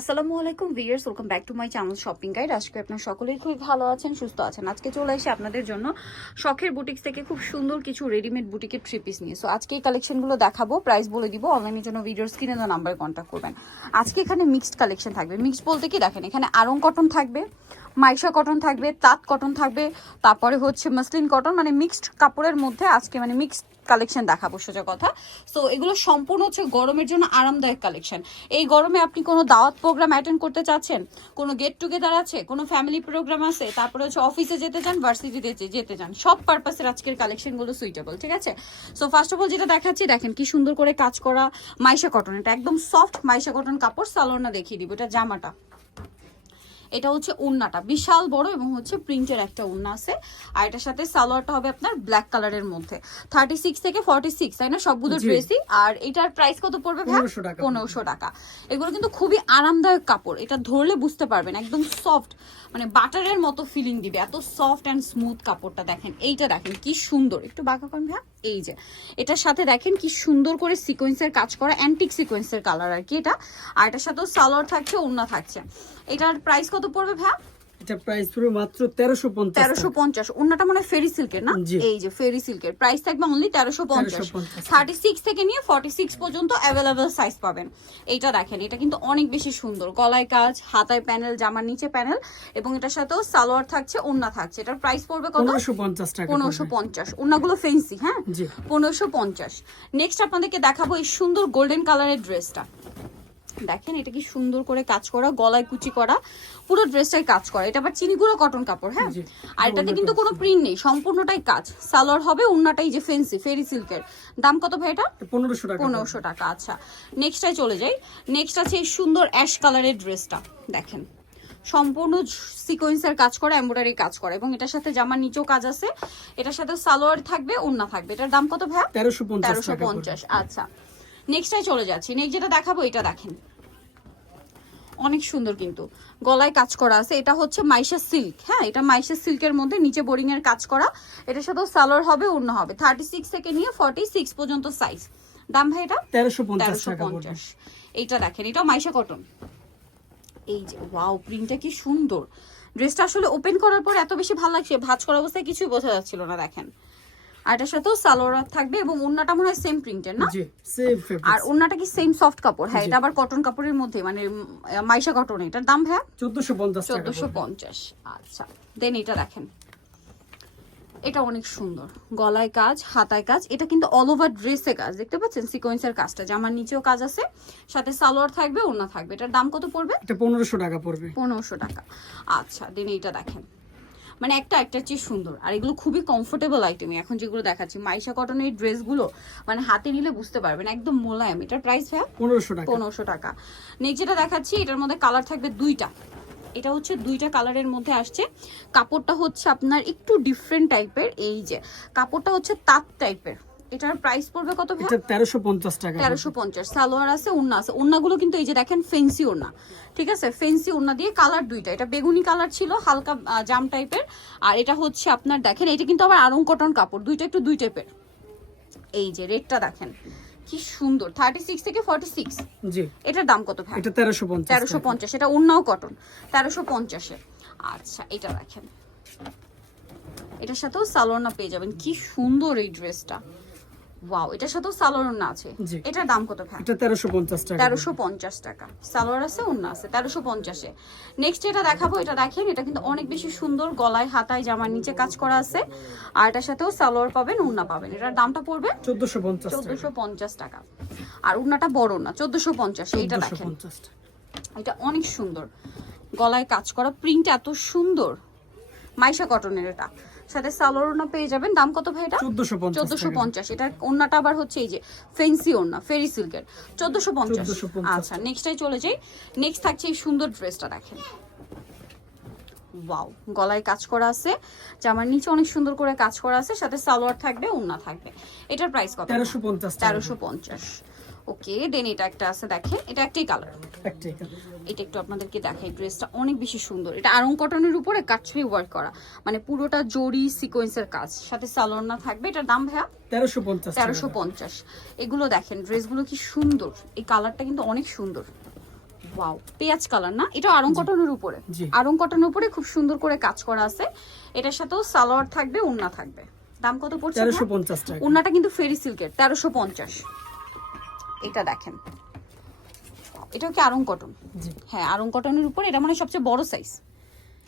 আসসালামু আলাইকুম viewers welcome back to my channel shopping guide. আজকে আপনার সকলেই খুবই ভালো আছেন, সুস্থ আছেন। আজকে চলে এসে আপনাদের জন্য শখের বুটিক্স থেকে খুব সুন্দর কিছু রেডিমেড বুটিকের থ্রি পিস নিয়ে। সো আজকে এই কালেকশনগুলো দেখাবো প্রাইস বলে দিব অনলাইনের জন্য ভিডিওর স্ক্রিনে দেওয়া নাম্বারে কন্ট্যাক্ট করবেন। আজকে এখানে মিক্সড কালেকশন থাকবে। মিক্সড বলতে কি, দেখেন, এখানে আরং কটন থাকবে মাইশা কটন থাকবে, তাঁত কটন থাকবে, তারপরে হচ্ছে মাসলিন কটন মানে মিক্সড কাপড়ের মধ্যে আজকে মানে মিক্সড কালেকশন দেখাবো সোজা কথা। সো এগুলো সম্পূর্ণ হচ্ছে গরমের জন্য আরামদায়ক কালেকশন এই গরমে আপনি কোনো দাওয়াত প্রোগ্রাম অ্যাটেন্ড করতে চাচ্ছেন? কোনো গেট টুগেদার আছে? কোনো ফ্যামিলি প্রোগ্রাম আছে? তারপরে হচ্ছে অফিসে যেতে চান ভার্সিটিতে যেতে চান। সব পারপাসের আজকের কালেকশনগুলো সুইটেবল ঠিক আছে? সো ফার্স্ট অফ অল যেটা দেখাচ্ছি, দেখেন কি সুন্দর করে কাজ করা মাইশা কটন এটা একদম সফট মাইশা কটন কাপড় সালোনা দেখিয়ে দিব। এটা জামাটা। এটা হচ্ছে উন্নাটা। বিশাল বড় এবং হচ্ছে প্রিন্টের একটা উন্না আছে। আর এটার সাথে সালোয়ারটা হবে আপনার ব্ল্যাক কালারের মধ্যে। থার্টি সিক্স থেকে ফর্টি সিক্স তাই না? সবগুলো। ড্রেসই আর এটার প্রাইস কত পড়বে ভাই? 1500 টাকা। পনেরোশো টাকা। এগুলো কিন্তু খুবই আরামদায়ক কাপড়। এটা ধরলে বুঝতে পারবেন একদম সফট মানে বাটারের মতো ফিলিং দিবে। এত সফট অ্যান্ড স্মুথ কাপড়টা দেখেন। এইটা দেখেন কি সুন্দর। একটু বাঁকা করেন ভাই এই যে। এটার সাথে দেখেন কি সুন্দর করে সিকোয়েন্সের কাজ করা অ্যান্টিক সিকোয়েন্সের কালার আর কি এটা। আর এটার সাথেও সালোয়ার থাকছে ওড়না থাকছে। এটার প্রাইস কত পড়বে ভাই এটা প্রাইস পুরো মাত্র তেরোশো পঞ্চাশ তেরোশো পঞ্চাশ। অন্যটা মানে ফেরি সিল্কের না? এই যে ফেরি সিল্কের প্রাইস থাকবে অনলি 1350 থার্টি সিক্স থেকে নিয়ে ফর্টি সিক্স পর্যন্ত অ্যাভেলেবেল সাইজ পাবেন। এইটা দেখেন এটা কিন্তু অনেক বেশি সুন্দর। গলায় কাজ হাতায় প্যানেল জামার নিচে প্যানেল এবং এটার সাথেও সালোয়ার থাকছে ওন্না থাকছে। এটার প্রাইস পড়বে কত? পনেরোশো পঞ্চাশ টাকা পনেরোশো পড়বে। পঞ্চাশ। ওনাগুলো ফেন্সি হ্যাঁ? জি। পনেরোশো পঞ্চাশ। নেক্সট আপনাদেরকে দেখাবো এই সুন্দর গোল্ডেন কালারের ড্রেসটা দেখেন এটা কি সুন্দর করে কাজ করা গলায় কুচি করা পুরো ড্রেসটাই কাজ করা। এটা আবার চিনিগুলো কটন কাপড় হ্যাঁ? আর এটাতে কিন্তু কোনো প্রিন্ট নেই সম্পূর্ণটাই কাজ। সালোয়ার হবে উন্নাটাই যে ফেন্সি ফেরি সিল্কের দাম কত ভাই এটা? পনেরোশো টাকা। পনেরোশো টাকা আচ্ছা। নেক্সটটায় চলে যাই। নেক্সট আছে এই সুন্দর অ্যাশ কালারের ড্রেসটা দেখেন। সম্পূর্ণ সিকোয়েন্সের কাজ করা এমব্রয়ডারি কাজ করা। এবং এটার সাথে জামার নিচেও কাজ আছে। এটার সাথে সালোয়ার থাকবে ওন্না থাকবে। এটার দাম কত ভাই তেরোশো। পঞ্চাশ আচ্ছা। নেক্সটটাই চলে যাচ্ছি। নেক্সট যেটা দেখাবো এটা দেখেন। অনেক সুন্দর কিন্তু। গলায় কাজ করা আছে। এটা হচ্ছে মাইশা সিল্ক হ্যাঁ? এটা মাইশা সিল্কের মধ্যে নিচে বোরিং এর কাজ করা। এটার সাথেও সালোয়ার হবে অন্য হবে। থার্টি সিক্স থেকে নিয়ে ফর্টি সিক্স পর্যন্ত সাইজ দাম ভাই এটা? তেরোশো পঞ্চাশ তেরোশো পঞ্চাশ। এইটা দেখেন এটা মাইশা কটন এই যে ওয়াও প্রিন্টটা কি সুন্দর। ড্রেসটা আসলে ওপেন করার পর এত বেশি ভালো লাগছে ভাজ করা অবস্থায় কিছুই বোঝা যাচ্ছিল না দেখেন। আর এটার সাথেও সালোয়ার থাকবে এবং ওন্নাটা মনে হয় সেম প্রিন্টের না? আর ওন্নাটা কি সেম সফট কাপড়? হ্যাঁ এটা আবার কটন কাপড়ের মধ্যে মানে মাইশা কটন এটার দাম ভাইয়া? চোদ্দশো পঞ্চাশ চোদ্দশো পঞ্চাশ আচ্ছা। দেন এটা দেখেন। এটা অনেক সুন্দর। গলায় কাজ হাতায় কাজ এটা কিন্তু অল ওভার ড্রেসে কাজ দেখতে পাচ্ছেন? সিকোয়েন্সের কাজটা জামার নিচেও কাজ আছে সাথে সালোয়ার থাকবে ওনা থাকবে। এটার দাম কত পড়বে? এটা পনেরোশো টাকা পড়বে। পনেরোশো টাকা। আচ্ছা দেন এইটা দেখেন। মানে একটা একটার চেয়ে সুন্দর। আর এগুলো খুবই কমফোর্টেবল আইটেম এখন যেগুলো দেখাচ্ছি মাইশা কটনের ড্রেসগুলো মানে হাতে নিলে বুঝতে পারবেন একদম মোলায়েম। এটার প্রাইস হ্যাঁ পনেরোশো টাকা। পনেরোশো টাকা। নেক্সট যেটা দেখাচ্ছি এটার মধ্যে কালার থাকবে দুইটা। এটা হচ্ছে দুইটা কালারের মধ্যে আসছে। কাপড়টা হচ্ছে আপনার একটু ডিফারেন্ট টাইপের এই যে। কাপড়টা হচ্ছে তাঁত টাইপের এটার প্রাইস পড়বে কত ভাই? এটা তেরোশো পঞ্চাশ টাকা পড়বে। তেরোশো পঞ্চাশ। সালোয়ার আছে ওন্না আছে। ওন্নাগুলো কিন্তু এই যে দেখেন ফেন্সি ওন্না ঠিক আছে? ফেন্সি ওন্না দিয়ে কালার দুইটা। এটা বেগুনি কালার ছিল হালকা জাম টাইপের আর এটা হচ্ছে আপনার দেখেন এটা কিন্তু আবার আরং কটন কাপড়। দুইটা একটু দুই টাইপের এই যে রেটটা দেখেন কি সুন্দর। থার্টি সিক্স থেকে ফর্টি সিক্স জি। এটার দাম কত ভাই? এটা তেরোশো পঞ্চাশ তেরোশো টাকা। পঞ্চাশ। এটা অন্যও কটন তেরোশো পঞ্চাশে। আচ্ছা এটা দেখেন। এটার সাথেও সালোয়ারনা পেয়ে যাবেন। কি সুন্দর এই ড্রেসটা ওয়াও এটার সাথেও সালোয়ারনা আছে। এটার দাম কত ভাই? এটা তেরোশো পঞ্চাশ টাকা। তেরোশো পঞ্চাশ টাকা। সালোয়ার আছে অন্য আছে তেরোশো পঞ্চাশে। নেক্সট এটা দেখাবো এটা দেখেন এটা কিন্তু অনেক বেশি সুন্দর গলায় হাতায় জামার নিচে কাজ করা আছে। আর এটার সাথেও সালোয়ার পাবেন উন্না পাবেন। এটার দামটা পড়বে? চোদ্দশো পঞ্চাশ টাকা। পঞ্চাশ টাকা। আর উন্নাটা বড় না চোদ্দশো পঞ্চাশ এইটা দেখেন। এটা অনেক সুন্দর। গলায় কাজ করা প্রিন্ট এত সুন্দর। মাইশা কটনের এটা। সাথে সালোয়ার পেয়ে যাবেন। দাম কত ভাই এটা? চোদ্দশো পঞ্চাশ চোদ্দশো টাকা। পঞ্চাশ। এটা ওন্নাটা আবার হচ্ছে এই যে ফেন্সি ওন্না ফেরি সিল্কের চোদ্দশো পঞ্চাশ। 1450 আচ্ছা নেক্সটটাই চলে যাই। নেক্সট থাকছে এই সুন্দর ড্রেসটা দেখেন। ওয়াও গলায় কাজ করা আছে জামার নিচে অনেক সুন্দর করে কাজ করা আছে সাথে সালোয়ার থাকবে ওন্না থাকবে। এটার প্রাইস কত? তেরোশো পঞ্চাশ তেরোশো পঞ্চাশ। ওকে দেন এটা একটা আছে দেখেন এটা একটাই কালার একটাই কালার। এটা একটু আপনাদেরকে দেখাই ড্রেসটা অনেক বেশি সুন্দর। এটা আরং কটনের উপরে কাটছুরি ওয়ার্ক করা। মানে পুরোটা জরি সিকোয়েন্সের কাজ। সাথে সালোয়ার না থাকবে এটার দাম ভাইয়া? তেরোশো পঞ্চাশ তেরোশো পঞ্চাশ। এগুলো দেখেন ড্রেসগুলো কি সুন্দর। এই কালারটা কিন্তু অনেক সুন্দর। ওয়াও পেঁয়াজ কালার না? এটা আরং কটনের উপরে। আরং কটনের উপরে খুব সুন্দর করে কাজ করা আছে। এটার সাথেও সালোয়ার থাকবে ওন্না থাকবে। দাম কত পড়ছে তেরোশো পঞ্চাশ টাকা। ওন্নাটা কিন্তু ফেরি সিল্কের তেরোশো পঞ্চাশ। এটা দেখেন। এটাও কি আরং কটন হ্যাঁ আরং কটনের উপর এটা মানে সবচেয়ে বড় সাইজ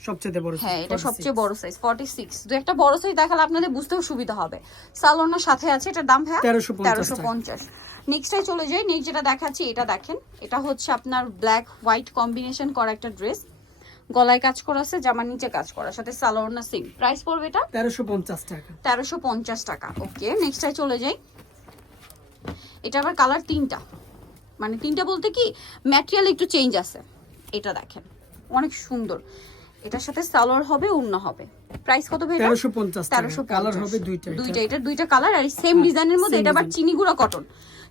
সবচেয়ে বড় হ্যাঁ এটা সবচেয়ে বড় সাইজ ফর্টি সিক্স দু একটা বড় সাইজ দেখালে আপনাদের বুঝতেও সুবিধা হবে। সালোনার সাথে আছে এটার দাম হ্যাঁ 1350 তেরোশো টাকা। চলে যাই নেক্সট যেটা দেখাচ্ছি এটা দেখেন। এটা হচ্ছে আপনার ব্ল্যাক হোয়াইট কম্বিনেশন করা একটা ড্রেস গলায় কাজ করা আছে জামার নিচে কাজ করা সাথে সালোয়ার সিম প্রাইস পড়বে এটা? তেরোশো পঞ্চাশ টাকা। তেরোশো পঞ্চাশ টাকা। ওকে নেক্সটে চলে যাই। এটা আবার কালার তিনটা। মানে তিনটা বলতে কি ম্যাটেরিয়াল একটু চেঞ্জ আছে। এটা দেখেন অনেক সুন্দর। এটার সাথে সালোয়ার হবে অন্য হবে। প্রাইস কত ভাই তেরোশো পঞ্চাশ টাকা। তেরোশো কালার হবে দুইটা দুইটা এটা। দুইটা কালার আর সেম ডিজাইনের মধ্যে এটা আবার চিনি চিনিগুড়া কটন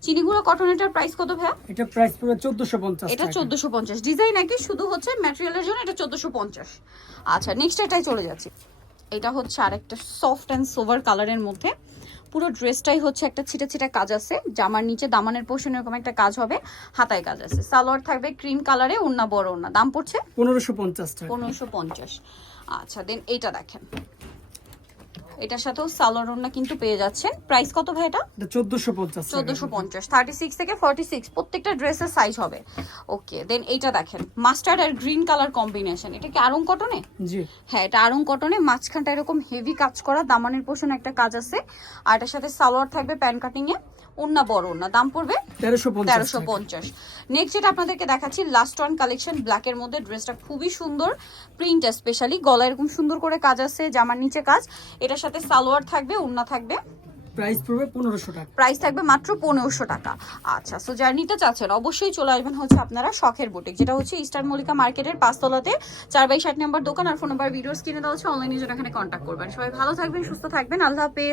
চিনিগুড়া কটন এটার প্রাইস কত ভাইয়া? এটা প্রাইস পুরো চোদ্দশো পঞ্চাশ এটা টাকা। চোদ্দশো পঞ্চাশ। ডিজাইন একই শুধু হচ্ছে ম্যাটেরিয়ালের জন্য এটা চোদ্দশো পঞ্চাশ। আচ্ছা নেক্সট এটাই চলে যাচ্ছি। এটা হচ্ছে আরেকটা সফট অ্যান্ড সোভার কালারের মধ্যে। পুরো ড্রেসটাই হচ্ছে একটা ছিটে ছিটে কাজ আছে। জামার নিচে দামানের পোষণ এরকম একটা কাজ হবে হাতায় কাজ আছে। সালোয়ার থাকবে ক্রিম কালারে ওন্না বড় ওন্না দাম পড়ছে? পনেরোশো পঞ্চাশ পনেরোশো পঞ্চাশ। আচ্ছা দেন এইটা দেখেন। এটার সাথেও সালোয়ার ওড়না কিন্তু পেয়ে যাচ্ছেন প্রাইস কত ভাই এটা? এটা চোদ্দশো পঞ্চাশ টাকা। চোদ্দশো পঞ্চাশ থার্টি সিক্স থেকে ফর্টি সিক্স প্রত্যেকটা ড্রেসের সাইজ হবে। ওকে দেন এইটা দেখেন মাস্টার্ড আর গ্রিন কালার কম্বিনেশন এটা কি আরং কটনে জি। হ্যাঁ এটা আরং কটনে মাঝখানটা এরকম হেভি কাজ করা দামানের পোষণ একটা কাজ আছে। আর এটার সাথে সালোয়ার থাকবে প্যান কাটিং এ ওন্না বড় ওন্না দাম পড়বে তেরোশো পঞ্চাশ তেরোশো পঞ্চাশ। নেক্সট যেটা আপনাদেরকে দেখাচ্ছি লাস্ট ওয়ান কালেকশন ব্ল্যাকের মধ্যে ড্রেসটা খুবই সুন্দর প্রিন্ট স্পেশালি গলা এরকম সুন্দর করে কাজ আছে জামার নিচে কাজ এটার সাথে সালোয়ার থাকবে ওন্না থাকবে। প্রাইস পড়বে পনেরোশো টাকা। প্রাইস থাকবে মাত্র পনেরোশো টাকা। আচ্ছা সো যার নিতে চাচ্ছেন অবশ্যই চলে আসবেন হচ্ছে আপনারা শখের বুটিক যেটা হচ্ছে ইস্টার্ন মল্লিকা মার্কেটের পাঁচতলাতে চার বাই ষাট নম্বর দোকান আর ফোন নাম্বার ভিডিওস কিনে দেওয়া হচ্ছে অনলাইনে জন্য এখানে কন্ট্যাক্ট করবেন। সবাই ভালো থাকবেন সুস্থ থাকবেন আল্লাহ হাফেজ।